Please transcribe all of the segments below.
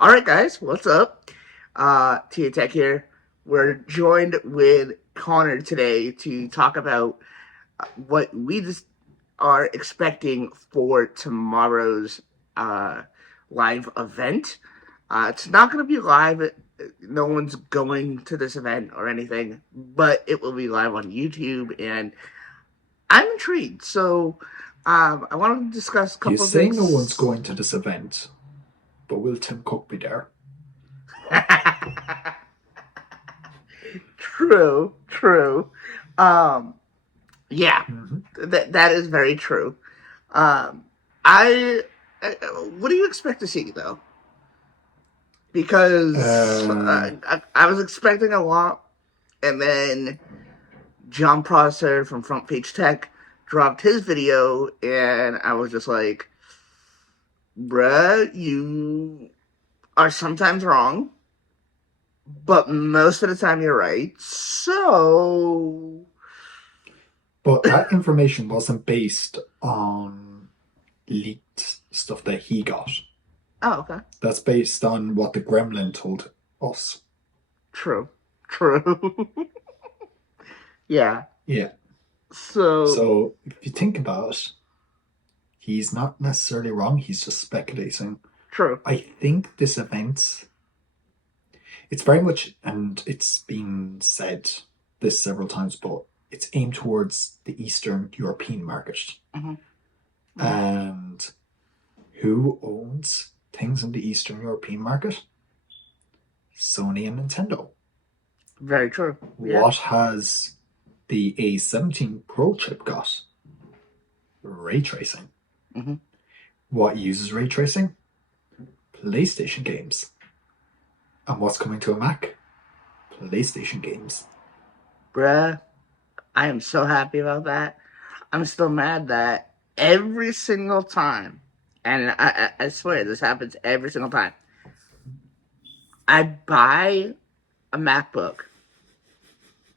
All right, guys, what's up? Tia Tech here. We're joined with Connor today to talk about what we just are expecting for tomorrow's uh, live event. It's not going to be live. No one's going to this event or anything, but it will be live on YouTube, and I'm intrigued. So, I want to discuss a You couple of say no one's things. going to this event, but will Tim Cook be there? True, true. Um, yeah, Mm-hmm. that is very true. Um, I, what do you expect to see though? Because Uh, I was expecting a lot, and then John Prosser from Front Page Tech dropped his video, and I was just like, "Bruh, you are sometimes wrong, but most of the time you're right." So, but that information wasn't based on leaked stuff that he got. oh, okay. That's based on what the Gremlin told us. True. True. Yeah. Yeah. So So if you think about it, he's not necessarily wrong. He's just speculating. true. I think this event, it's very much, and it's been said this several times, but it's aimed towards the Eastern European market. Hmm. Hmm. And who owns things in the Eastern European market? Sony and Nintendo. Very true. Yeah. What has the A17 Pro chip got? Ray tracing. Hmm. What uses ray tracing? PlayStation games. And what's coming to a Mac? PlayStation games. Bruh, I am so happy about that. I'm still mad that every single time, and I swear this happens every single time, I buy a MacBook,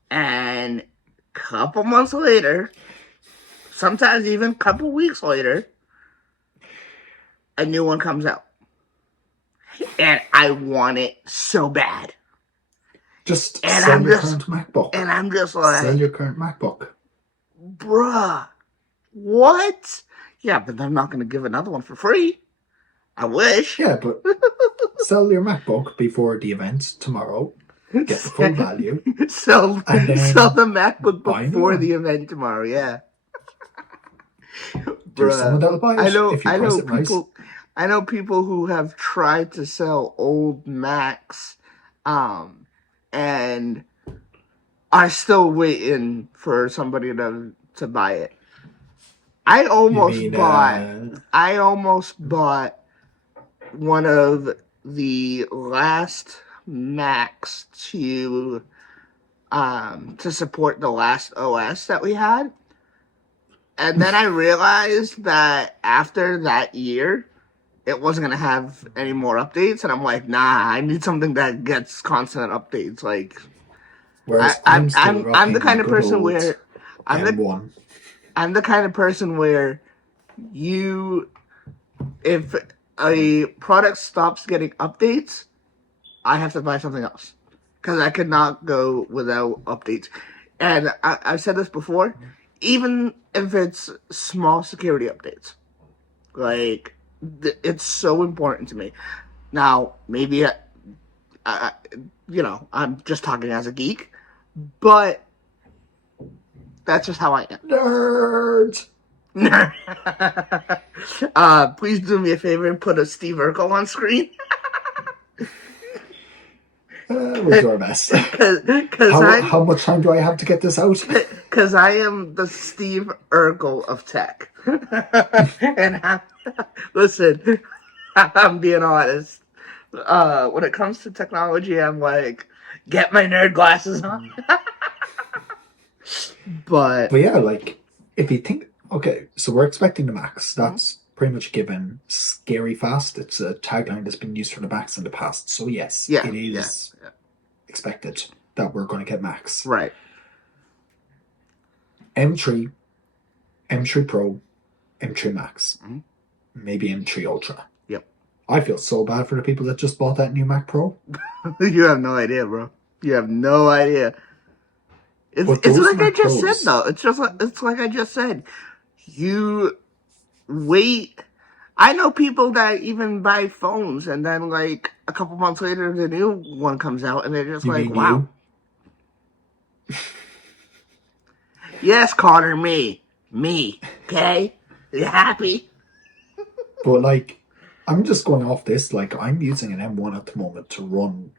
and a couple months later, sometimes even a couple weeks later, a new one comes out. And I want it so bad. Just And sell I'm your just current MacBook. and I'm just Sell like, your current MacBook. bruh, what? Yeah, but they're not gonna give another one for free. I wish. Yeah, but sell your MacBook before the event tomorrow. Get the full value. sell And sell then the MacBook buy a new before the one. event tomorrow. Yeah, There's someone bruh. that'll buy it if you I price know it right. people. I know people who have tried to sell old Macs, um, and are still waiting for somebody to buy it. I You almost mean, bought. I almost bought one of the last Macs to support the last OS that we had. And then I realized that after that year, it wasn't gonna have any more updates, and I'm like, nah, I need something that gets constant updates. Like, whereas I'm still I'm the rocking my kind of good person old where I'm the M1. I'm the kind of person where you if a product stops getting updates, I have to buy something else because I could not go without updates. And I've said this before, even if it's small security updates, like it's so important to me. Now, maybe I, I'm just talking as a geek, but that's just how I am. Nerd! Please do me a favor and put a Steve Urkel on screen. We'll do our best. Because How, I'm how much time do I have to get this out? because I am the Steve Urkel of tech. and listen, I'm being honest. When it comes to technology, I'm like, get my nerd glasses on. But But yeah, like, if you think, okay, so we're expecting the Max. mhm, That's pretty much given. Scary fast. It's a tagline that's been used for the Max in the past. So yes, yeah, it yeah, is yeah, expected that we're going to get Max. right. M3, M3 Pro, M3 Max, Mhm, maybe M3 Ultra. yep. I feel so bad for the people that just bought that new Mac Pro. You have no idea, bro. You have no idea. But It's those like I Mac just said Pros, though. It's like I just said. You wait. I know people that even buy phones and then like a couple months later the new one comes out and they're just you like, mean wow. you? Yes, Connor, me. Me. Okay? You happy? But like, I'm just going off this. Like, I'm using an M1 at the moment to run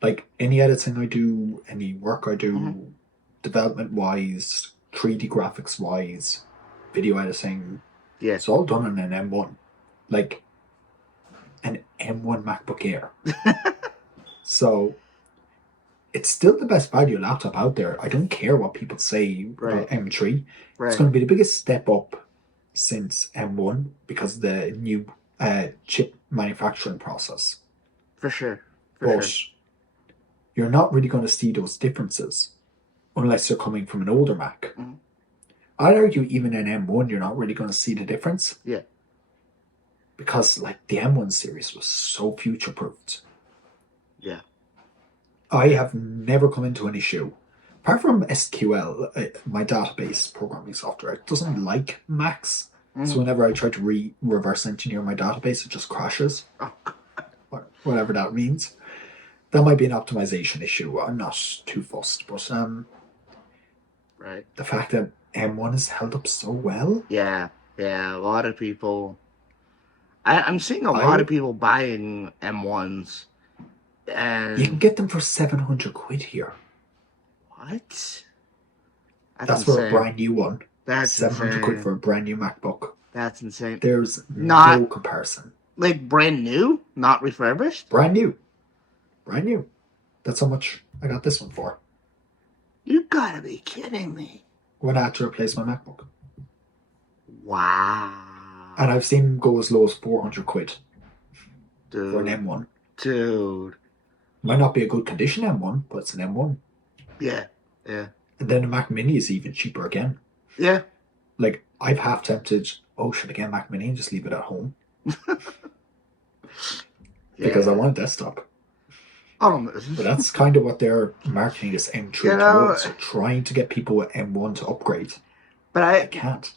like any editing I do, any work I Mm-hmm. do, development wise, 3D graphics wise, video editing. Yeah. It's all done on an M1. Like an M1 MacBook Air. So it's still the best value laptop out there. I don't care what people say Right. about M3. It's Right. going to be the biggest step up since M1 because of the new chip manufacturing process. For sure. For But sure. you're not really going to see those differences unless you're coming from an older Mac. Mm-hmm. I'd argue even in M1, you're not really going to see the difference. Yeah. Because like the M1 series was so future proofed. Yeah. I have never come into an issue. Apart from SQL, my database programming software, it doesn't like Macs. Mm-hmm. So whenever I try to reverse engineer my database, it just crashes. Oh, Or whatever that means. That might be an optimization issue. I'm not too fussed. But right. the fact that M1 has held up so well. Yeah. Yeah. A lot of people. I'm seeing a lot I of people buying M1s. And You can get them for 700 quid here. what? That's for a insane. brand new one. That's 700 quid insane. for a brand new MacBook. That's insane. There's Not no comparison. like brand new, not refurbished. Brand new. Brand new. That's how much I got this one for. You gotta be kidding me. When I had to replace my MacBook. Wow. And I've seen them go as low as 400 quid Dude. for an M1. Dude. Might not be a good condition M1, but it's an M1. Yeah. Yeah. And then the Mac Mini is even cheaper again. Yeah. Like, I've half tempted, should I get a Mac Mini and just leave it at home? Because I want a desktop. Oh, But that's kind of what they're marketing this M3 towards. They're trying to get people with M1 to upgrade. but I can't.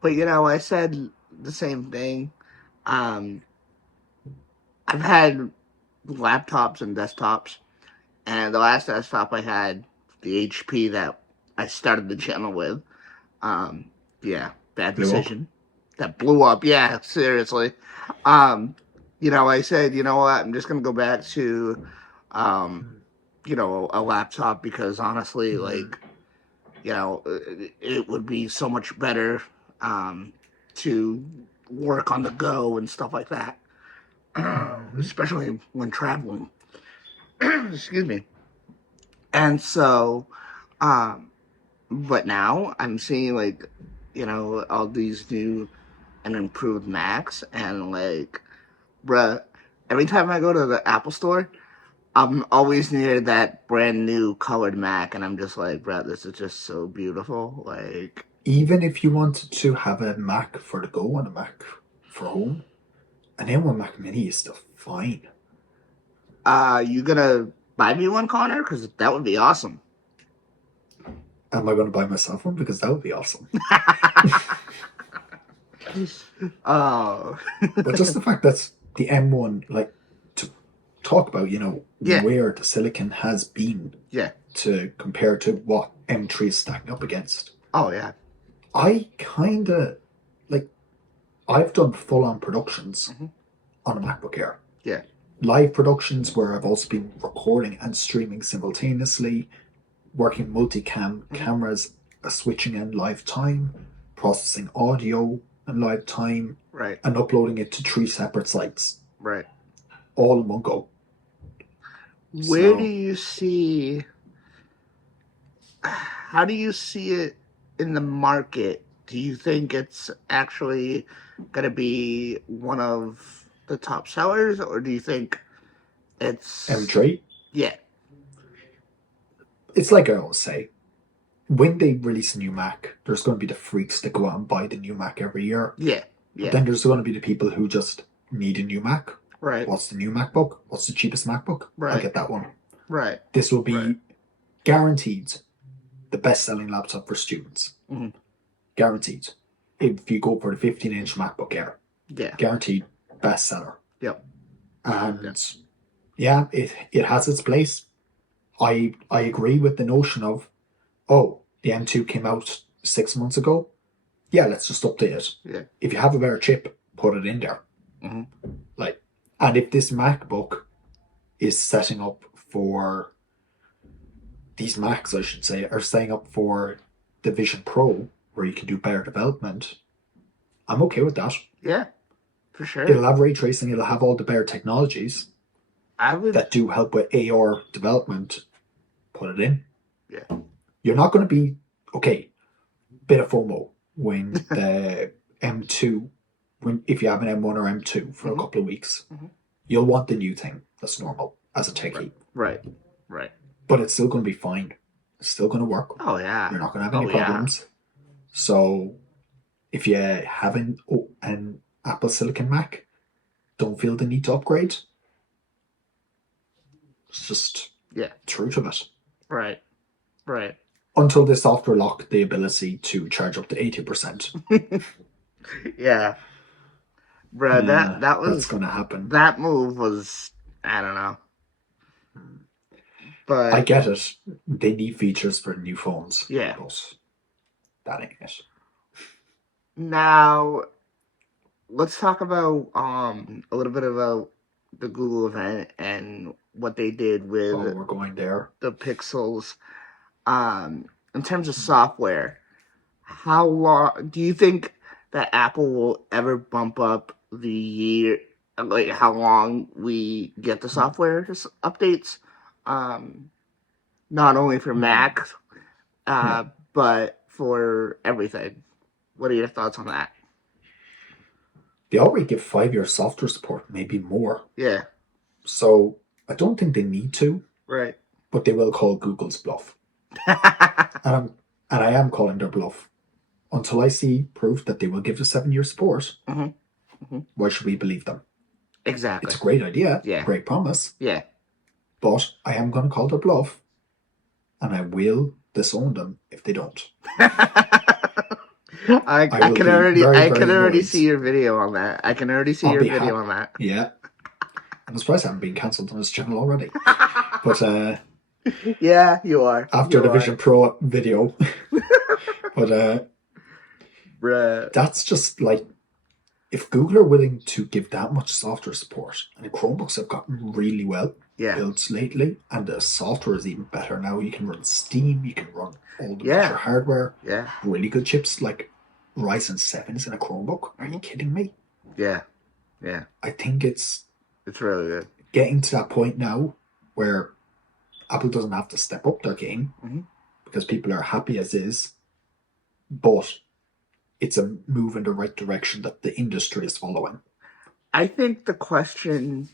But I said the same thing. I've had laptops and desktops, and the last desktop I had, the HP that I started the channel with, yeah, bad decision. That blew up. Yeah, seriously. I said, you know what, I'm just gonna go back to, a laptop because honestly, like, it would be so much better, to work on the go and stuff like that, especially when traveling. Excuse me. And so, but now I'm seeing like, all these new and improved Macs, and like, bruh, every time I go to the Apple store, I'm always near that brand new colored Mac, and I'm just like, bruh, this is just so beautiful. Like, even if you wanted to have a Mac for the go and a Mac for home, an M1 Mac Mini is still fine. You gonna buy me one, Connor? Because that would be awesome. Am I going to buy myself one? Because that would be awesome. Oh. But just the fact that the M1, like, to talk about, where the silicon has been to compare to what M3 is stacking up against. Oh, yeah. I kind of, like, I've done full-on productions on a MacBook Air. Yeah. Live productions where I've also been recording and streaming simultaneously, working multicam cameras, switching in live time, processing audio in live time, right, and uploading it to 3 separate sites. Right. All in one go. Where do you see... How do you see it in the market? Do you think it's actually going to be one of the top sellers, or do you think it's... M3? Yeah. It's like I always say, when they release a new Mac, there's going to be the freaks that go out and buy the new Mac every year. Yeah. But then there's going to be the people who just need a new Mac. Right. What's the new MacBook? What's the cheapest MacBook? I'll Right. get that one. Right. This will be Right. guaranteed the best-selling laptop for students. Mhm. Guaranteed. If you go for the 15-inch MacBook Air, Yeah. guaranteed bestseller. Yep. And yeah, it has its place. I agree with the notion of, oh, the M2 came out 6 months ago. Yeah, let's just update it. Yeah. If you have a better chip, put it in there. Mhm. Like, and if this MacBook is setting up for these Macs, I should say, are setting up for the Vision Pro, where you can do better development, I'm okay with that. Yeah, for sure. It'll have ray tracing. It'll have all the better technologies that do help with AR development. Put it in. Yeah. You're not going to be okay. Bit of FOMO when the M2, if you have an M1 or M2 for a couple of weeks, you'll want the new thing. That's normal as a techie. Right. But it's still going to be fine. It's still going to work. Oh yeah. You're not going to have any problems. Yeah. So if you have an Apple Silicon Mac, don't feel the need to upgrade. It's just truth of it. Right. Until they software lock the ability to charge up to 80%. Yeah. Bro, that was... That's going to happen. That move was... I don't know. But I get it. They need features for new phones. Yeah. But that ain't it. Now, let's talk about a little bit about the Google event and what they did with we're going there. The Pixels. In terms of software, how long do you think that Apple will ever bump up the year, like how long we get the software updates? Not only for Mac, but for everything. What are your thoughts on that? They already give 5-year software support, maybe more. Yeah. So I don't think they need to. Right. But they will call Google's bluff. and I am calling their bluff. Until I see proof that they will give us 7-year support, why should we believe them? Exactly. It's a great idea. Yeah. Great promise. Yeah. But I am going to call their bluff. And I will disown them if they don't. I can already see your video on that. I can already see your video on that. Yeah. I'm surprised I haven't been cancelled on this channel already. But yeah, you are. After the Vision Pro video. But bruh, that's just like, if Google are willing to give that much software support, and Chromebooks have gotten really well built lately, and the software is even better now. You can run Steam, you can run all the major hardware. Yeah. Really good chips like Ryzen 7s in a Chromebook. Are you kidding me? Yeah. I think it's really good. Getting to that point now where Apple doesn't have to step up their game because people are happy as is, but it's a move in the right direction that the industry is following. I think the question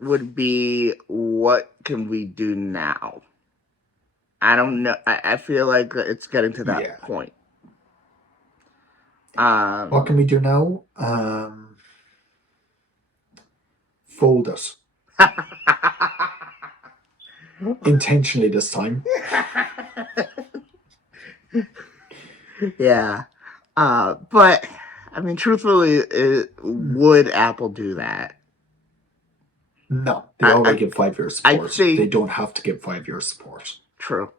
would be, what can we do now? I don't know. I feel like it's getting to that point. What can we do now? Fold it. Intentionally this time. Yeah. But, I mean, truthfully, would Apple do that? No. They already give 5-year support. They don't have to give 5-year support. True.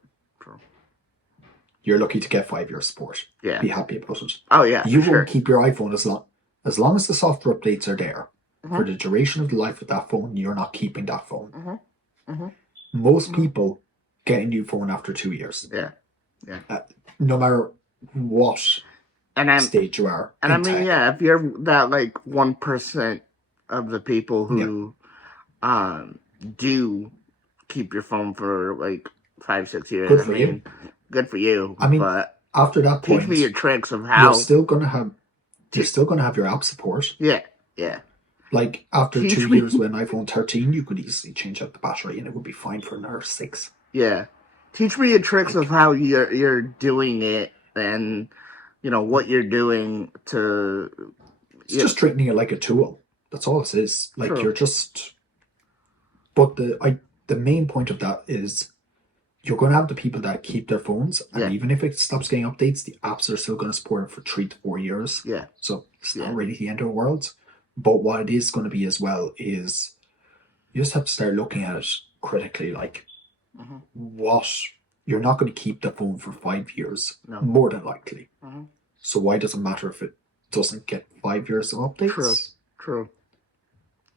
You're lucky to get 5-year support. Yeah. Be happy about it. Oh, yeah. You won't keep your iPhone as long as the software updates are there. For the duration of the life of that phone, you're not keeping that phone. Most people get a new phone after 2 years. Yeah. No matter what stage you are. And I mean, if you're that like 1% of the people who do keep your phone for like 5-6 years, good for you. Good for you. I mean, but after that point, teach me your tricks of how you're still gonna have your app support. Yeah. Like after 2 years with an iPhone 13, you could easily change out the battery and it would be fine for another 6. Yeah. Teach me your tricks of how you're doing it, and what you're doing to. It's just treating it like a tool. That's all it is. Like True. you're just. But the main point of that is you're going to have the people that keep their phones, and Yeah. even if it stops getting updates, the apps are still going to support it for 3 to 4 years. Yeah. So it's Yeah. not really the end of the world. But what it is going to be as well is you just have to start looking at it critically. Like, Mhm. what you're not going to keep the phone for 5 years, No. more than likely. Mhm. So why does it matter if it doesn't get 5 years of updates? True. True.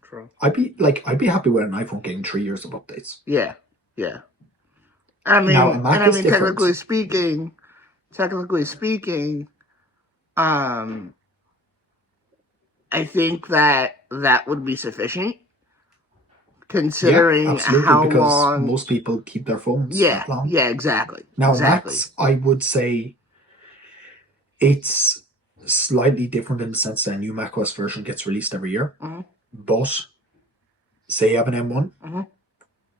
True. I'd be happy with an iPhone getting 3 years of updates. Yeah. Yeah. I Now a mean, Mac is different. technically speaking, um, I think that would be sufficient, Yeah, considering absolutely, how because long. most people keep their phones Yeah. that long. Yeah. Exactly. Now Exactly. Macs, I would say it's slightly different in the sense that a new macOS version gets released every year. Mhm. But say you have an M1, Mhm.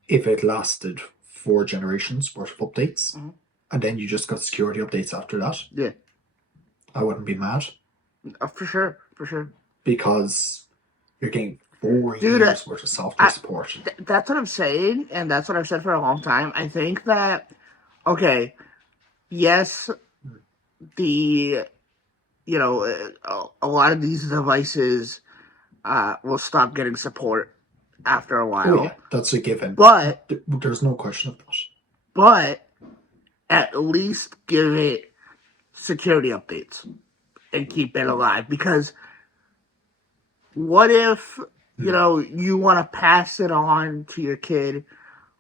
if it lasted 4 generations worth of updates, Mhm. and then you just got security updates after that, Yeah. I wouldn't be mad For sure. For sure. because you're getting 4 Dude, years worth of software support. That's what I'm saying, and that's what I've said for a long time. I think that, okay, yes, the, a lot of these devices will stop getting support after a Oh while, yeah, that's a given. but There's no question of that. but at least give it security updates and keep it alive, because what if you want to pass it on to your kid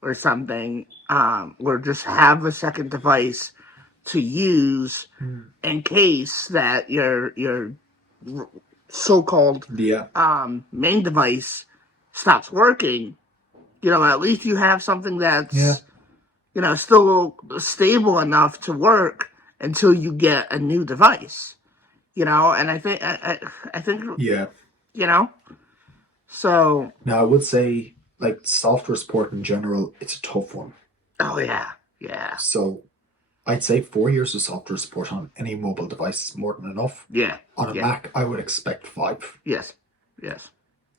or something, or just have a second device to use in case that your so-called Yeah, main device stops working. At least you have something yeah, that's still stable enough to work until you get a new device. And I think yeah. so. Now I would say like software support in general, it's a tough one. Oh yeah, yeah, So I'd say 4 years of software support on any mobile device is more than enough. yeah, On a yeah. Mac, I would expect 5. Yes, yes,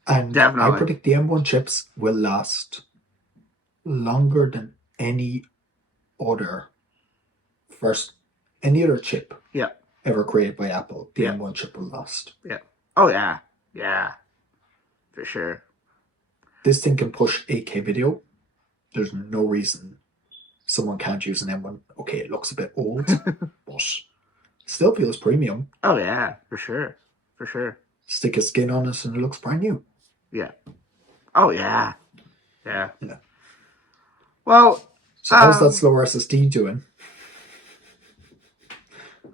And I definitely. predict the M1 chips will last longer than other first any other chip Yeah, ever created by Apple. The yeah, M1 chip will last. yeah. Oh yeah, yeah, for sure. This thing can push 8K video. There's no reason someone can't use an M1. Okay, it looks a bit old, but still feels premium. Oh yeah, for sure, for sure. Stick a skin on it and it looks brand new. Yeah. Oh yeah, yeah. Yeah. Well, So how's that slower SSD doing?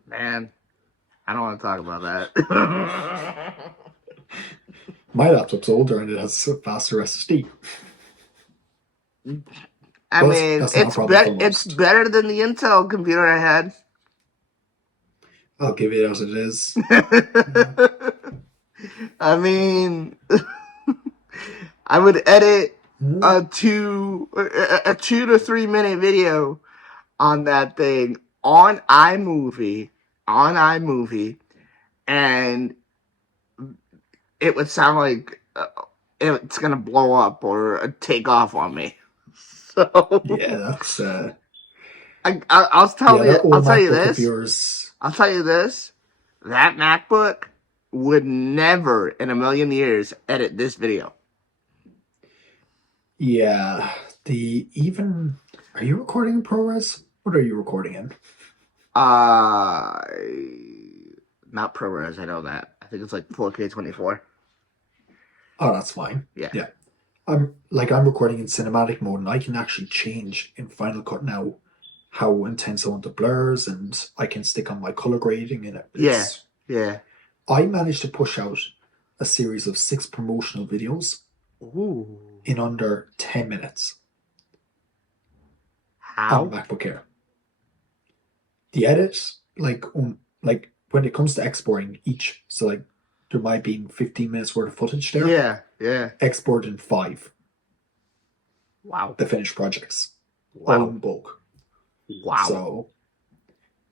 man, I don't want to talk about that. My laptop's older and it has a faster SSD. I But mean, that's not a problem for it's most. better than the Intel computer I had. I'll give it as it is. I mean, I would edit Hmm. a 2 to 3 minute video on that thing on iMovie, and it would sound like it's gonna blow up or take off on me. So Yeah, that's I'll tell that you. I'll old tell you MacBook of this. yours. I'll tell you this. That MacBook would never in a million years edit this video. Yeah, are you recording in ProRes? What are you recording in? Uh, Not ProRes. I know that. I think it's like 4K 24. Oh, that's fine. Yeah. Yeah. I'm recording in cinematic mode and I can actually change in Final Cut now how intense I want the blurs and I can stick on my color grading and Yeah. Yeah. I managed to push out a series of 6 promotional videos Ooh. in under 10 minutes How? on the MacBook Air. The edit, like when it comes to exporting each, so like there might be 15 minutes worth of footage there. Yeah. Yeah. Export in 5. Wow. The finished projects. Wow. All in bulk. Wow. So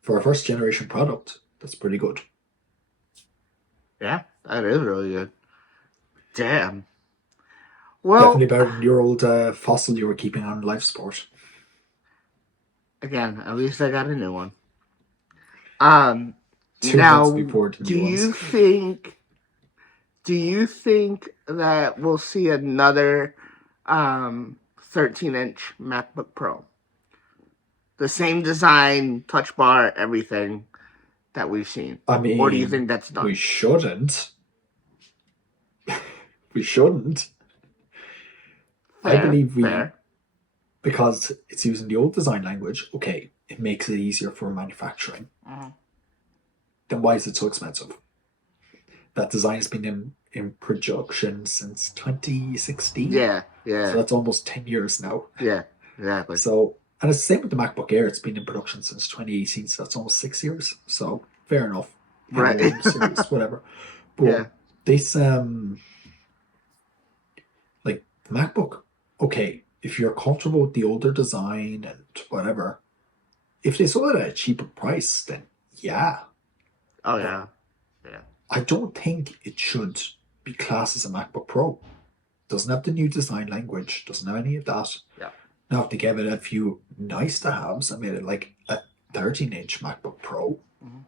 for a first generation product, that's pretty good. Yeah, that is really good. Damn. Well, Definitely better than your old fossil you were keeping on life support. again, at least I got a new one. 2 months Now, before the do new ones. you think? Do you think that we'll see another 13-inch MacBook Pro? The same design, touch bar, everything that we've seen, I or do you mean, think that's we done? shouldn't. We shouldn't. I Fair, believe we, fair. because it's using the old design language, okay, it makes it easier for manufacturing. Mhm. Then why is it so expensive? That design has been in production since 2016. Yeah, So yeah, that's almost 10 years now. yeah, exactly. So, and it's the same with the MacBook Air. It's been in production since 2018. So that's almost 6 years. So fair enough. Right. M1 series, whatever. But Yeah. this, like the MacBook, okay, if you're comfortable with the older design and whatever, if they sold it at a cheaper price, then yeah. Oh But yeah. Yeah. I don't think it should be classed as a MacBook Pro. Doesn't have the new design language, doesn't have any of that. Yeah. Now, if they gave it a few nice to haves and made it like a 13-inch MacBook Pro, Hmm.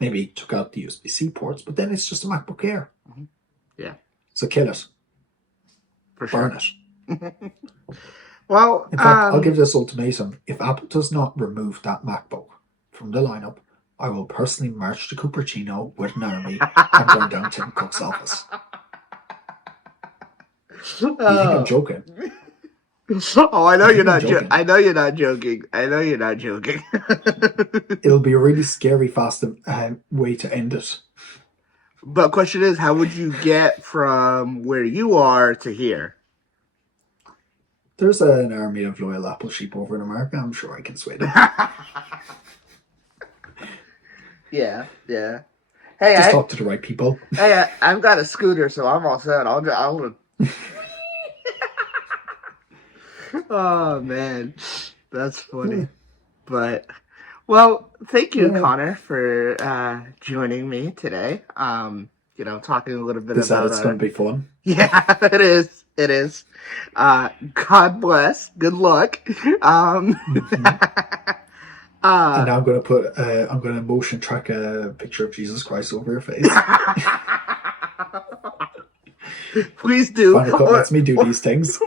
maybe took out the USB-C ports, but then it's just a MacBook Air. Hmm. Yeah. So kill it, For burn sure. it. Well, In fact, I'll give this ultimatum. If Apple does not remove that MacBook from the lineup, I will personally march to Cupertino with an army and burn down Tim Cook's office. You think I'm oh. joking? Oh, I know You you're think I'm not. joking? I know you're not joking. I know you're not joking. It'll be a really scary, fast way to end it. But question is, how would you get from where you are to here? There's an army of loyal Apple sheep over in America. I'm sure I can sway them. Yeah, yeah. Hey, Just talk to the right people. I've got a scooter, so I'm all set. I'll. Oh man, that's funny. But well, thank you, Yeah. Connor, for joining me today. Talking a little bit This about edit's going our. to be fun. Yeah, it is. It is. God bless. Good luck. Mm-hmm. And uh, now I'm going to motion track a picture of Jesus Christ over your face. please do, Final Cut lets me do these things.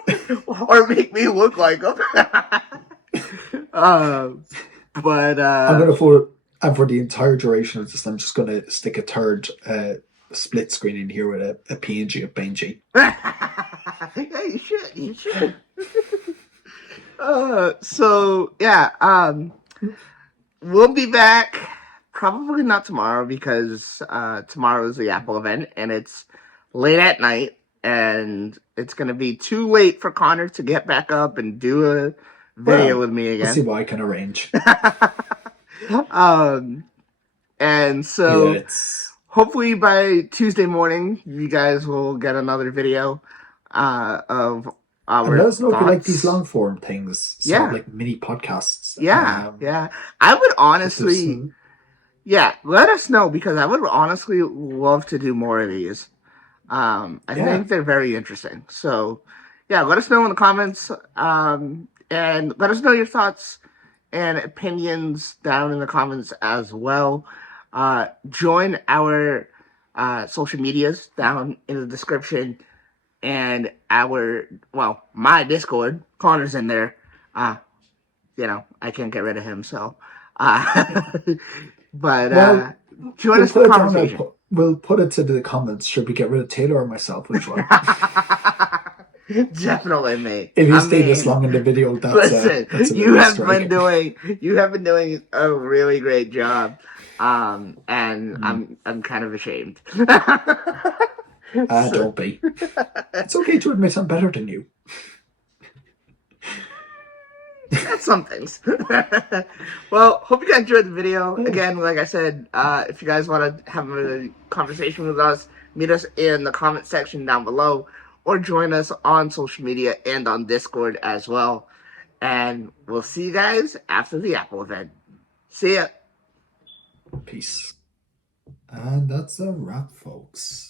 or make me look like him. uh, but I'm going to for the entire duration of this, I'm just going to stick a third split screen in here with a PNG of Benji. yeah, you should. You should. So yeah, we'll be back. Probably not tomorrow because tomorrow is the Apple event and it's late at night and it's gonna be too late for Connor to get back up and do a video Well, with me we'll see again. what I can arrange. um, and Yeah, so it's. hopefully by Tuesday morning, you guys will get another video of And our let us know if you like these thoughts. long form things, sort of Yeah, like mini podcasts. yeah, yeah. I would If there's honestly, yeah, let us know because I would honestly love to do more of these. I yeah, think they're very interesting. So, yeah, let us know in the comments, and let us know your thoughts and opinions down in the comments as well. Join our social medias down in the description and my Discord. Connor's in there. Uh, I can't get rid of him, so. Uh, but well, join we'll us for put it down. conversation. We'll put it to the comments. Should we get rid of Taylor or myself? Which one? Definitely me. If you I stay this mean, long in the video, listen, that's a bit of a strike. you have been doing a really great job, and Mm. I'm kind of ashamed. Ah, So, don't be. It's okay to admit I'm better than you. that's some things. Well, hope you guys enjoyed the video. Yeah. Again, like I said, if you guys want to have a conversation with us, meet us in the comment section down below, or join us on social media and on Discord as well. And we'll see you guys after the Apple event. See ya. Peace. And that's a wrap, folks.